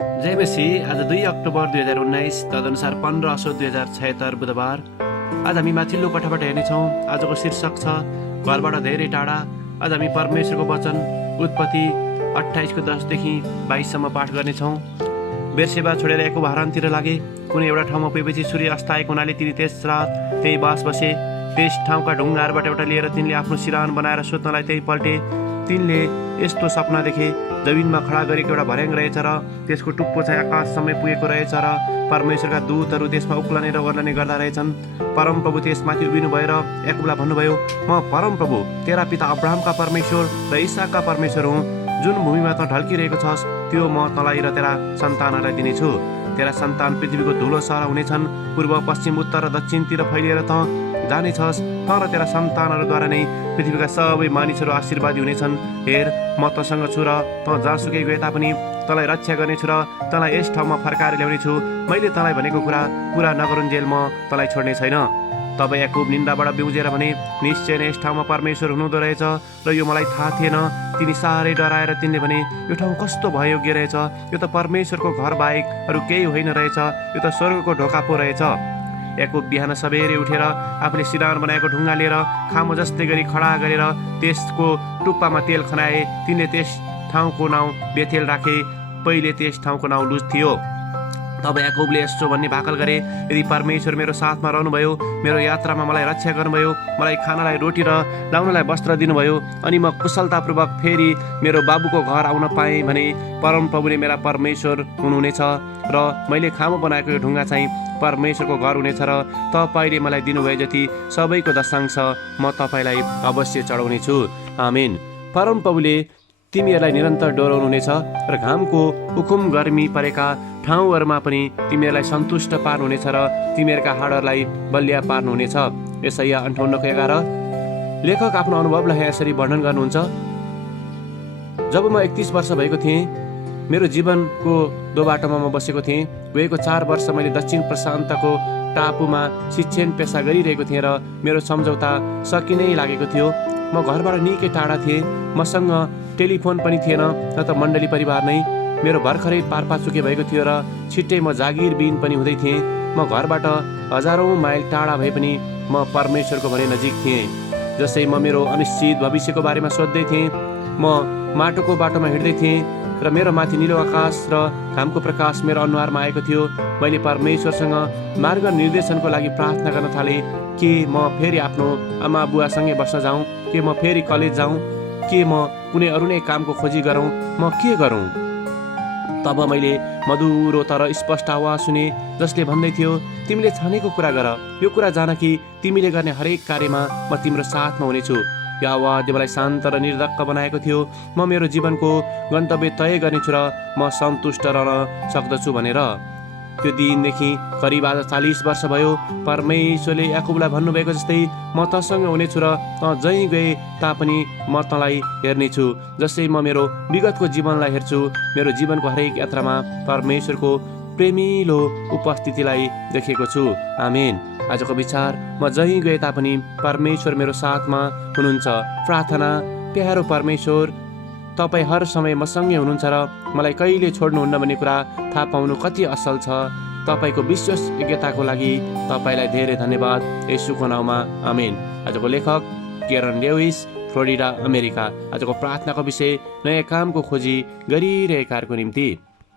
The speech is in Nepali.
जय मसी। आज 2 अक्टोबर 2019 तदनुसार 15 असोज 2076 बुधबार। आज हामी माथिल्लो कोठाबाट हेर्नेछौँ। आजको शीर्षक छ घरबाट धेरै टाढा। आज हामी परमेश्वरको वचन उत्पत्ति 28को 10देखि 22सम्म पाठ गर्नेछौँ। बेर्सेबा छोडेर याकूब हारानतिर लागे। कुनै एउटा ठाउँमा पुगेपछि सूर्य अस्ताएको हुनाले तिनी त्यस रात त्यही बास बसे। त्यस ठाउँका ढुङ्गाहरूबाट एउटा लिएर तिनले आफ्नो सिरान बनाएर सोध्नलाई त्यही पल्टे। तिनले यस्तो सपना देखे, जमिनमा खडा गरेको एउटा भर्याङ रहेछ र त्यसको टुप्पो चाहिँ आकाशसम्म पुगेको रहेछ र परमेश्वरका दूतहरू त्यसमा उक्लने र ओर्लने गर्दा रहेछन्। परमप्रभु त्यसमाथि उभिनु भएर याकूबलाई भन्नुभयो, म परमप्रभु तेरा पिता अब्राहमका परमेश्वर र इसाकका परमेश्वर हुँ। जुन भूमिमा त ढल्किरहेको छस् त्यो म तँलाई र तेरा सन्तानहरूलाई दिनेछु। तेरा सन्तान पृथ्वीको धुलो सर हुनेछन्। पूर्व पश्चिम उत्तर र दक्षिणतिर फैलिएर त जानेछस्। तर तेरा सन्तानहरूद्वारा नै पृथ्वीका सबै मानिसहरू आशीर्वादी हुनेछन्। हेर, म तँसँग छु र तँ जहाँसुकै गए तापनि तँलाई रक्षा गर्नेछु र तँलाई यस ठाउँमा फर्काएर ल्याउनेछु। मैले तँलाई भनेको कुरा पुरा नगरुन्जेल म तँलाई छोड्ने छैन। तब याकूब निन्द्राबाट बिउजेर भने, निश्चय नै यस ठाउँमा परमेश्वर हुनुहुँदो रहेछ र यो मलाई थाहा थिएन। तिनी साह्रै डराएर तिनले भने, यो ठाउँ कस्तो भयोग्य रहेछ। यो त परमेश्वरको घर बाहेक अरू केही होइन रहेछ। यो त स्वर्गको ढोका पो रहेछ। याकूब बिहान सबेरै उठेर आफूले सिरान बनाएको ढुङ्गा लिएर खामो जस्तै गरी खडा गरेर त्यसको टुप्पामा तेल खनाए। तिनले त्यस ठाउँको नाउँ बेथेल राखे। पहिले त्यस ठाउँको नाउँ लुज थियो। तब याकूबले यस्तो भन्ने भाकल गरे, यदि परमेश्वर मेरो साथमा रहनुभयो, मेरो यात्रामा मलाई रक्षा गर्नुभयो, मलाई खानलाई रोटी र लाउनलाई वस्त्र दिनुभयो, अनि म कुशलतापूर्वक फेरि मेरो बाबुको घर आउन पाएँ भने परमप्रभुले मेरा परमेश्वर हुनुहुनेछ र मैले खामो बनाएको यो ढुङ्गा चाहिँ परमेश्वरको घर हुनेछ र तपाईँले मलाई दिनुभए जति सबैको दशांश म तपाईँलाई अवश्य चढाउनेछु। आमेन। परमप्रभुले तिमीहरूलाई निरन्तर डोराउनुहुनेछ र घामको उखुम गर्मी परेका ठाउँहरूमा पनि तिमीहरूलाई सन्तुष्ट पार्नुहुनेछ र तिमीहरूका हाडहरूलाई बलिया पार्नुहुनेछ। यसैया 58:11। लेखक आफ्नो अनुभवलाई यसरी वर्णन गर्नुहुन्छ। जब म 31 वर्ष भएको थिएँ, मेरो जीवनको दोबाटोमा म बसेको थिएँ। गएको 4 वर्ष मैले दक्षिण प्रशान्तको टापुमा शिक्षण पेसा गरिरहेको थिएँ र मेरो सम्झौता सकिनै लागेको थियो। म घरबाट निकै टाढा थिएँ। मसँग टेलिफोन पनि थिएन, न त मण्डली परिवार नै। मेरो भर्खरै पारपाचुके भएको थियो र छिट्टै म जागिरबिन पनि हुँदै थिएँ। म घरबाट हजारौँ माइल टाढा भए पनि म परमेश्वरको भने नजिक थिएँ। जसै म मेरो अनिश्चित भविष्यको बारेमा सोध्दै थिएँ। म माटोको बाटोमा हिँड्दै थिएँ र मेरो माथि निलो आकाश र घामको प्रकाश मेरो अनुहारमा आएको थियो। मैले परमेश्वरसँग मार्ग निर्देशनको लागि प्रार्थना गर्न थालेँ। के म फेरि आफ्नो आमा बुवासँगै बस्न जाउँ? के म फेरि कलेज जाउँ? के म कुनै अरू नै कामको खोजी गरौँ? म के गरौँ? तब मैले मधुरो तर स्पष्ट आवाज सुने जसले भन्दै थियो, तिमीले छानेको कुरा गर। यो कुरा जान कि तिमीले गर्ने हरेक कार्यमा म तिम्रो साथमा हुनेछु। यो आवाजले मलाई शान्त र निर्धक्क बनाएको थियो। म मेरो जीवनको गन्तव्य तय गर्नेछु र म सन्तुष्ट रहन सक्दछु भनेर। त्यो दिनदेखि करिब आज 40 वर्ष भयो। परमेश्वरले याकूबलाई भन्नुभएको जस्तै म तँसँग हुनेछु र तँ जहीँ गए तापनि म तँलाई हेर्नेछु। जसै म मेरो विगतको जीवनलाई हेर्छु, मेरो जीवनको हरेक यात्रामा परमेश्वरको प्रेमिलो उपस्थितिलाई देखेको छु। आमेन। आजको विचार, म जहीँ गए तापनि परमेश्वर मेरो साथमा हुनुहुन्छ। प्रार्थना। प्यारो परमेश्वर, तपाईँ हर समय मसँगै हुनुहुन्छ र मलाई कहिले छोड्नुहुन्न भन्ने कुरा थाहा पाउनु कति असल छ। तपाईँको विश्वसयोग्यताको लागि तपाईँलाई धेरै धन्यवाद। येशूको नाउँमा आमेन। आजको लेखक केरन लेविस, फ्लोरिडा, अमेरिका। आजको प्रार्थनाको विषय नयाँ कामको खोजी गरिरहेकाहरूको निम्ति।